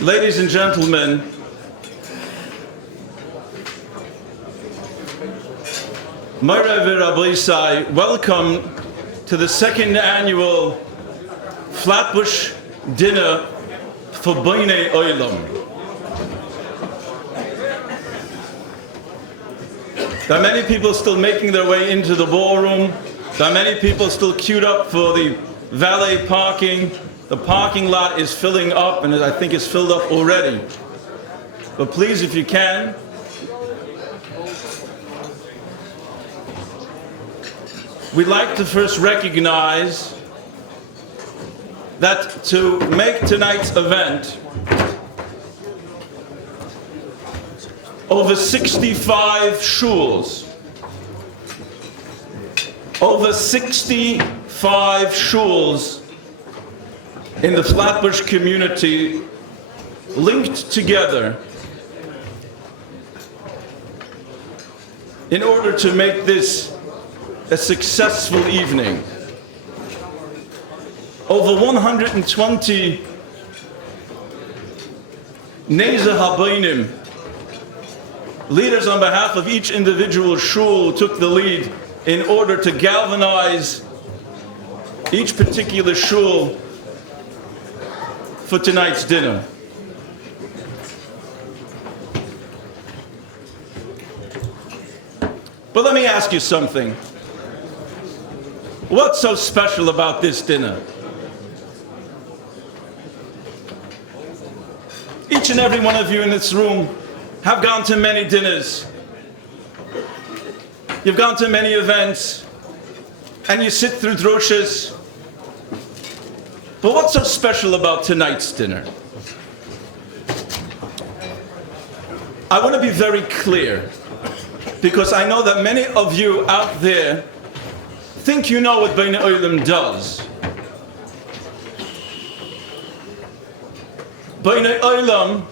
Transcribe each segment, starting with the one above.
Ladies and gentlemen, Moray v'Rabosai, welcome to the second annual Flatbush dinner for Bonei Olam. There are many people still making their way into the ballroom. There are many people still queued up for the valet parking. The parking lot is filling up, and I think it's filled up already. But please, if you can, we'd like to first recognize that to make tonight's event, over 65 shuls, in the Flatbush community linked together in order to make this a successful evening. Over 120 Neza Habaynim, leaders on behalf of each individual shul, took the lead in order to galvanize each particular shul for tonight's dinner. But let me ask you something. What's so special about this dinner? Each and every one of you in this room have gone to many dinners. You've gone to many events, and you sit through droshes. But what's so special about tonight's dinner? I want to be very clear, because I know that many of you out there think you know what Bonei Olam does. Bonei Olam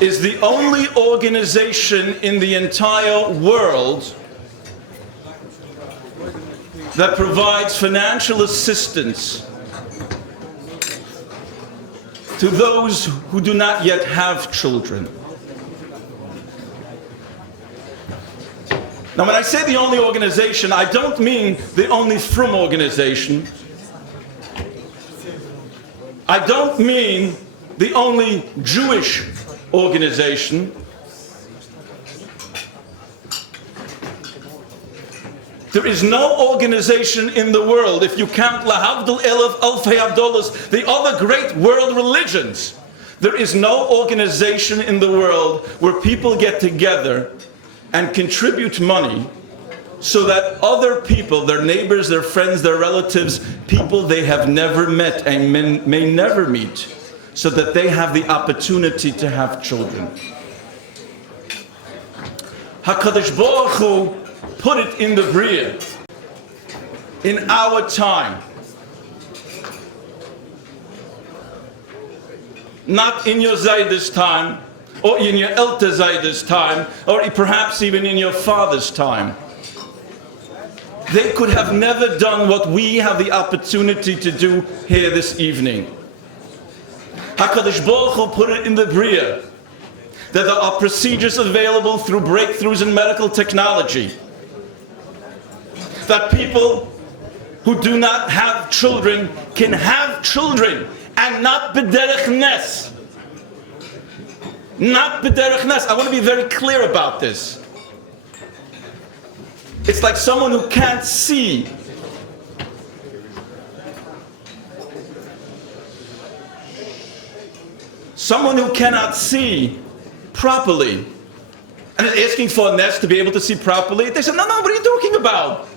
is the only organization in the entire world that provides financial assistance to those who do not yet have children. Now, when I say the only organization, I don't mean the only frum organization. I don't mean the only Jewish organization. There is no organization in the world, if you count Lahavdil Elef Alfei Abdolas, the other great world religions, there is no organization in the world where people get together and contribute money so that other people, their neighbors, their friends, their relatives, people they have never met and may never meet, so that they have the opportunity to have children. HaKadosh Baruch Hu put it in the Bria, in our time. Not in your Zayda's time, or in your Elta Zayda's time, or perhaps even in your father's time. They could have never done what we have the opportunity to do here this evening. HaKadosh Baruch Hu put it in the Bria that there are procedures available through breakthroughs in medical technology, that people who do not have children can have children, and not b'derech nes. Not b'derech nes. I want to be very clear about this. It's like someone who can't see. Someone who cannot see properly and is asking for a nest to be able to see properly. They said, no, what are you talking about?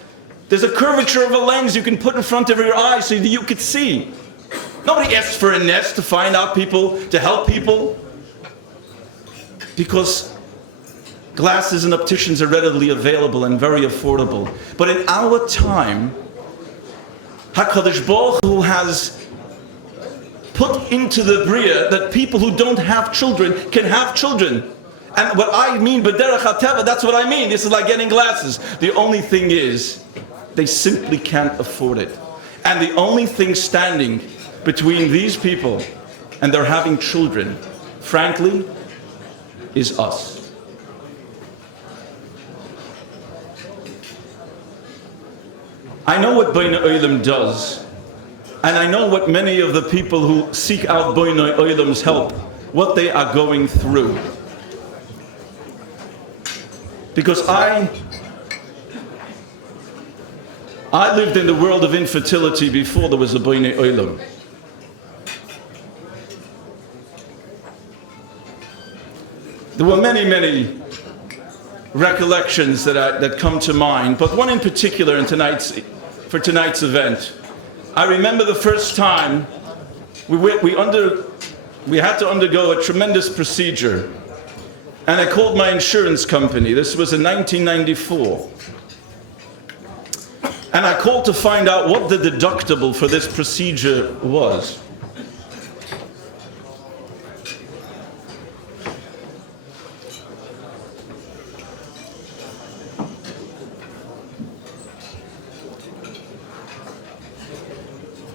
There's a curvature of a lens you can put in front of your eye so that you could see. Nobody asks for a nest to find out people, to help people. Because glasses and opticians are readily available and very affordable. But in our time, HaKadosh Baruch Hu has put into the Bria that people who don't have children can have children. And what I mean, b'derech hateva, that's what I mean. This is like getting glasses. The only thing is, they simply can't afford it. And the only thing standing between these people and they're having children, frankly, is us. I know what Bonei Olam does, and I know what many of the people who seek out Bonei Olam's help, what they are going through. Because I lived in the world of infertility before there was a Bonei Olam. There were many recollections that come to mind, but one in particular for tonight's event. I remember the first time we had to undergo a tremendous procedure, and I called my insurance company. This was in 1994. And I called to find out what the deductible for this procedure was.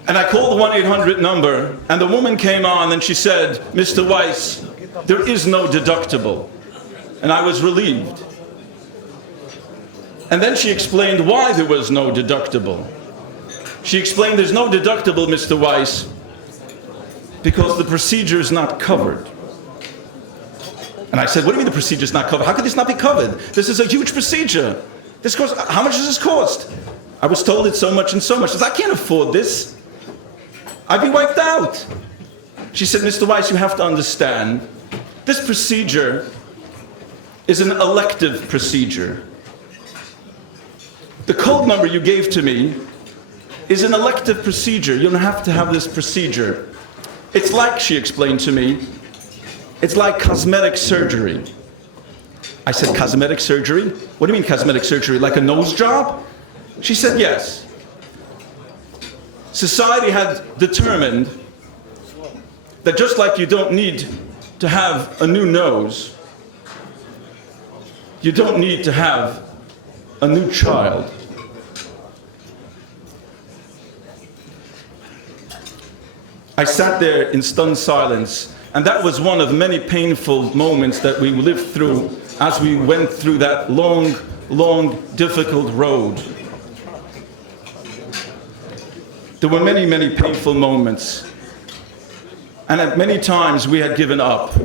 And I called the 1-800 number, and the woman came on and she said, "Mr. Weiss, there is no deductible." And I was relieved. And then she explained why there was no deductible. She explained, "There's no deductible, Mr. Weiss, because the procedure is not covered." And I said, "What do you mean the procedure is not covered? How could this not be covered? This is a huge procedure. This costs, how much does this cost?" I was told it's so much and so much. I said, "I can't afford this. I'd be wiped out." She said, "Mr. Weiss, you have to understand, this procedure is an elective procedure. The code number you gave to me is an elective procedure. You don't have to have this procedure. It's like," she explained to me, "it's like cosmetic surgery." I said, "Cosmetic surgery? What do you mean cosmetic surgery? Like a nose job?" She said, "Yes. Society had determined that just like you don't need to have a new nose, you don't need to have a new child." I sat there in stunned silence, and that was one of many painful moments that we lived through as we went through that long, difficult road. There were many painful moments, and at many times we had given up.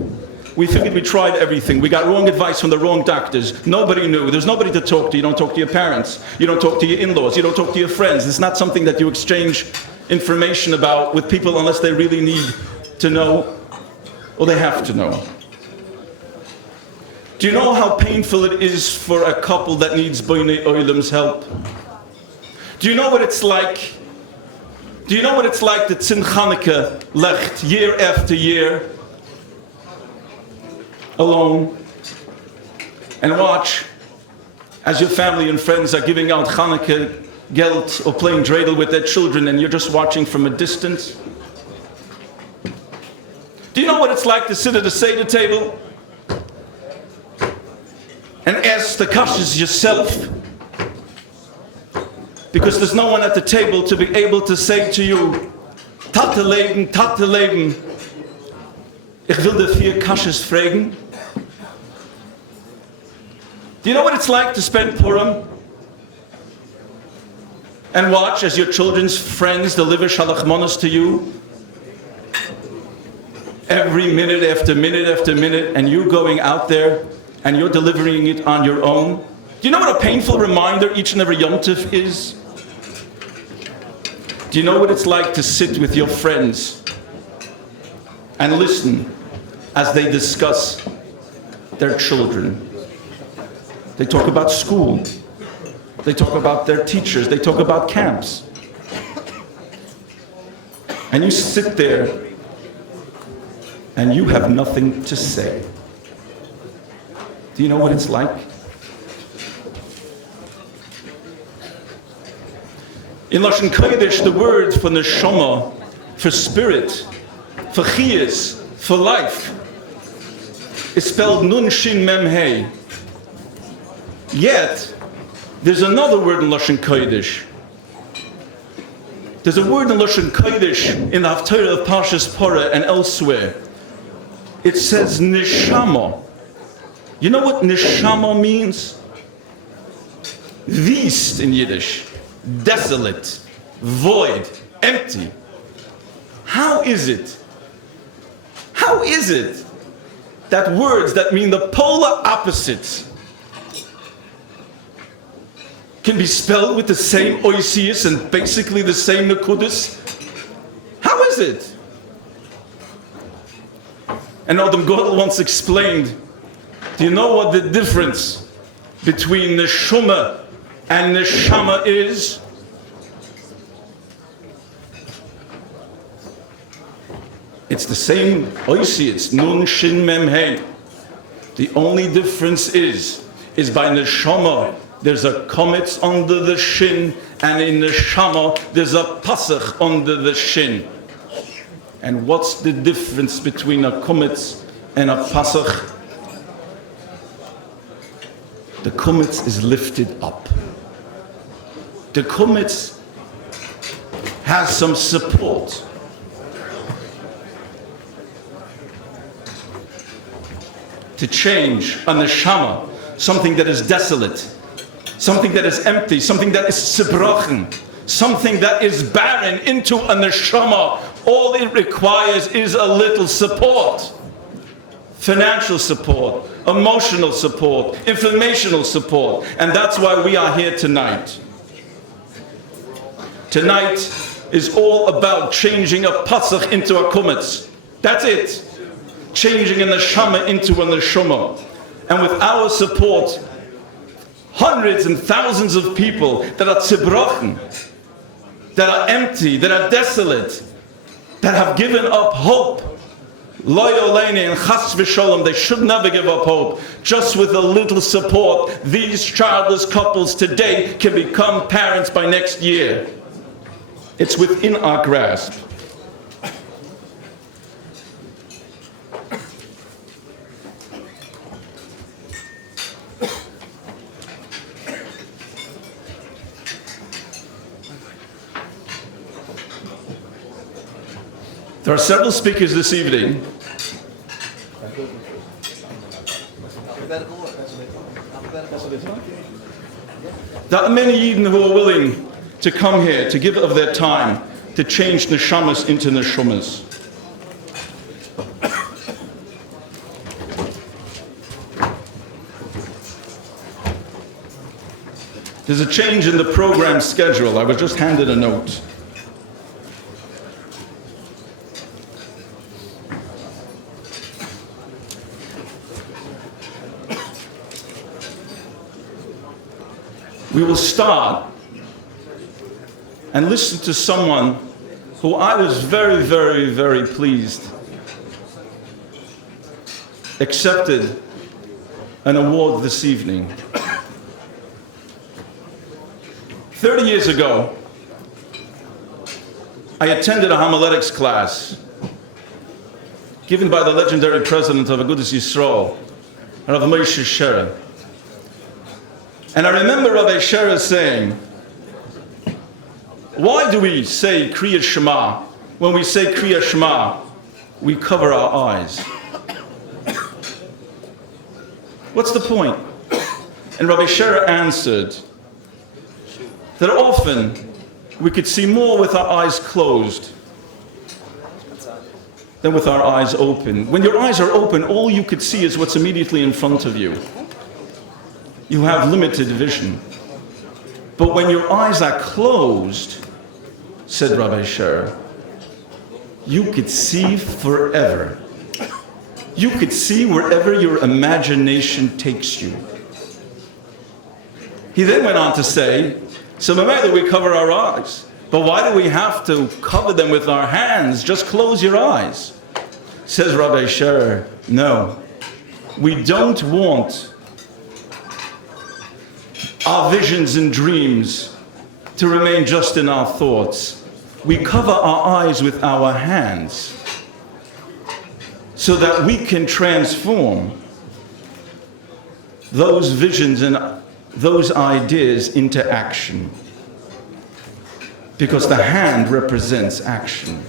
We figured we tried everything. We got wrong advice from the wrong doctors. Nobody knew. There's nobody to talk to. You don't talk to your parents. You don't talk to your in-laws. You don't talk to your friends. It's not something that you exchange information about with people unless they really need to know, or they have to know. Do you know how painful it is for a couple that needs Bonei Olam's help? Do you know what it's like? Do you know what it's like that Sin Chanukah left year after year alone, and watch as your family and friends are giving out Chanukah geld or playing dreidel with their children, and you're just watching from a distance? Do you know what it's like to sit at a Seder table and ask the kashas yourself? Because there's no one at the table to be able to say to you, Tate Leben, ich will dir 4 kashas fragen. Do you know what it's like to spend Purim and watch as your children's friends deliver shalach manos to you every minute after minute after minute, and you going out there and you're delivering it on your own? Do you know what a painful reminder each and every Yom Tov is? Do you know what it's like to sit with your friends and listen as they discuss their children? They talk about school. They talk about their teachers. They talk about camps. And you sit there and you have nothing to say. Do you know what it's like? In Lashon Kodesh, the word for neshama, for spirit, for chiyas, for life, is spelled nun shin mem hey. Yet, there's another word in Lashon Kodesh, There's a word in Lashon Kodesh in the Haftarah of Parshas Porah and elsewhere. It says neshama. You know what neshama means? Wüst in Yiddish. Desolate, void, empty. How is it that words that mean the polar opposites can be spelled with the same oisius and basically the same nekudis? How is it? And Adam Godel once explained, do you know what the difference between neshama and neshama is? It's the same oisius, nun shin mem hey. The only difference is by neshama there's a kometz under the shin, and in neshama there's a pasach under the shin. And what's the difference between a kometz and a pasach? The kometz is lifted up. The kometz has some support. To change a neshama, something that is desolate, something that is empty, something that is zerbrochen, something that is barren, into a neshama, all it requires is a little support. Financial support, emotional support, informational support. And that's why we are here tonight. Tonight is all about changing a pasach into a kumetz. That's it. Changing a neshama into a neshama. And with our support, hundreds and thousands of people that are zerbrochen, that are empty, that are desolate, that have given up hope. Lo yoleini and chas v'sholom, they should never give up hope. Just with a little support, these childless couples today can become parents by next year. It's within our grasp. There are several speakers this evening there are many Yidden who are willing to come here, to give of their time, to change neshamas into neshumas. There's a change in the program schedule. I was just handed a note. We will start and listen to someone who I was very, very, very pleased accepted an award this evening. 30 years ago, I attended a homiletics class given by the legendary president of Agudas Yisrael, Rav Moshe Sherer. And I remember Rabbi Sherer saying, why do we say Kriya Shema? When we say Kriya Shema, we cover our eyes. What's the point? And Rabbi Sherer answered that often we could see more with our eyes closed than with our eyes open. When your eyes are open, all you could see is what's immediately in front of you. You have limited vision. But when your eyes are closed, said Rabbi Sherer, you could see forever. You could see wherever your imagination takes you. He then went on to say, so no matter we cover our eyes, but why do we have to cover them with our hands? Just close your eyes. Says Rabbi Sherer, no, we don't want our visions and dreams to remain just in our thoughts. We cover our eyes with our hands so that we can transform those visions and those ideas into action. Because the hand represents action.